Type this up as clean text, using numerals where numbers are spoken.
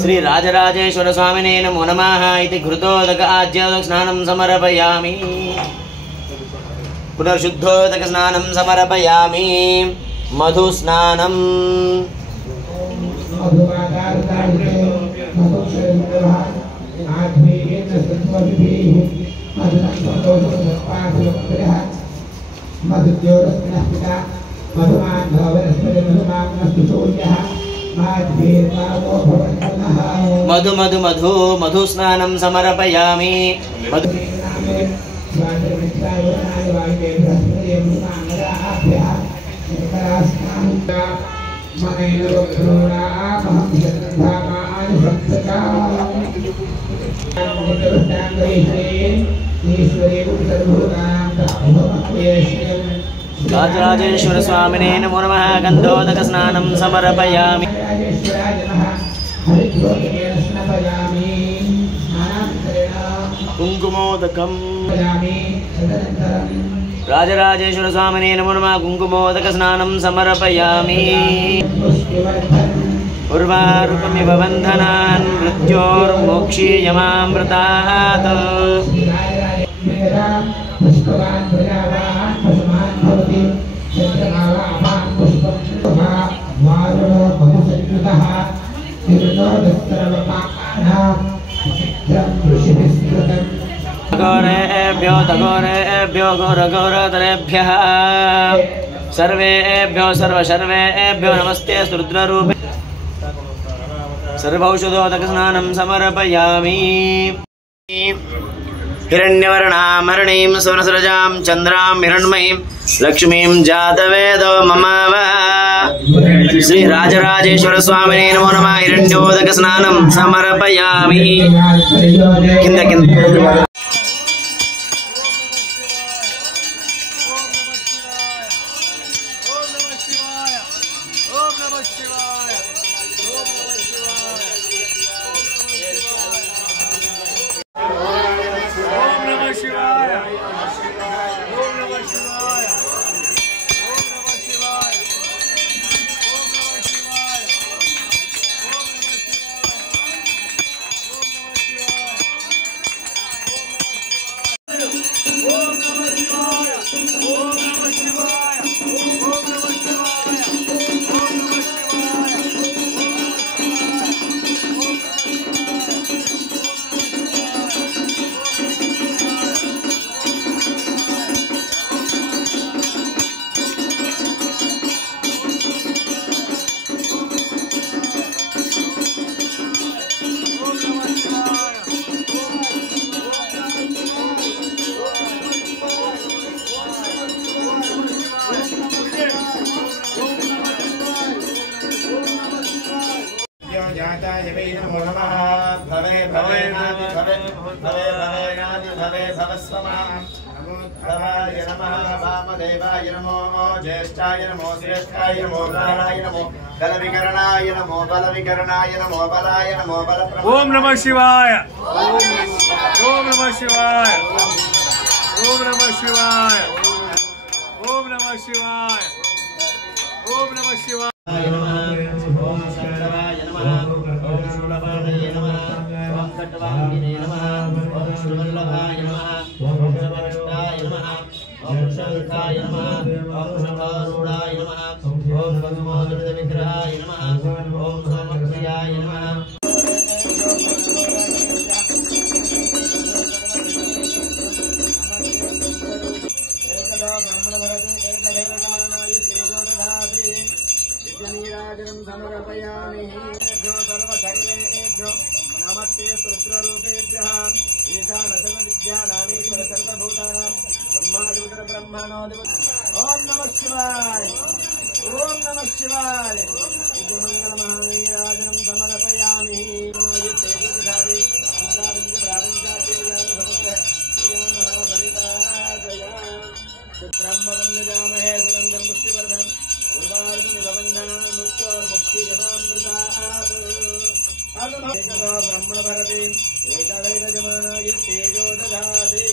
श्री राजराजेश्वर स्वामिने नमो नमः इति घृतोदक आज्योदक स्नानं समर्पयामि। पुनर्शुद्धोदक स्नानं समर्पयामि। मधु स्नानं मधु मधु मधु मधु स्नानं समर्पयामि। मधु राजराजेश्वर स्वामिने नमो नमः। गन्धोदक स्नानं समर्पयामि। कुंकुमोदकं राजराजेश्वर स्वामिने नमो नमः। कुंकुमोदक स्नानं समर्पयामि। उर्वारुकमिव बन्धनान् मृत्योर्मोक्षीयमामृतात्। घोरेभ्यो तघोरेभ्यो घोरघोरतरेभ्यः सर्वेभ्यो सर्वेभ्यो नमस्ते रुद्ररूपे। सर्वौषधोदक स्नानं समर्पयामि। हिरण्यवर्णां हरिणीं सुवर्णसरजां चन्द्रां हिरण्मयीं लक्ष्मीं जातवेदो मम श्री राजराजेश्वर स्वामिने नमो नमः। हिरण्योदक स्नानं समर्पयामि। किंद वामदेवाय नमो ज्येष्ठाय नमो श्रेष्ठाय नमो प्राणाय नमो बलविकरणाय नमो बलविकरणाय नमो बलाय नमो बल। ओम नमः शिवाय। ओम नमः शिवाय। ओम नमः शिवाय। ओम नमः शिवाय। ओम नमः शिवाय। ओम शंकराय नमः। ओम शूलपाणये नमः। ओम खट्वांगिने नमः। ओम श्रीवल्लभाय नमः। ओम शवष्टाय नमः। ओम शंखाय नमः। ओम शंखारूढ़ाय नमः। ओम भगवद्गीता विग्रहाय नमः। ओम सोमप्रियाय नमः। समर्पयामि। सर्वधर्मेभ्यो नमस्ते रुद्ररूपेभ्यः ईशान सर्वविद्यानामीश्वर सर्वभूतानां ब्रह्मादिवतर ब्रह्मणोदिवत। ओम नमः शिवाय। ओम नमः शिवाय। ब्रह्मण भरते एकदैव जमानाय तेजो दधाते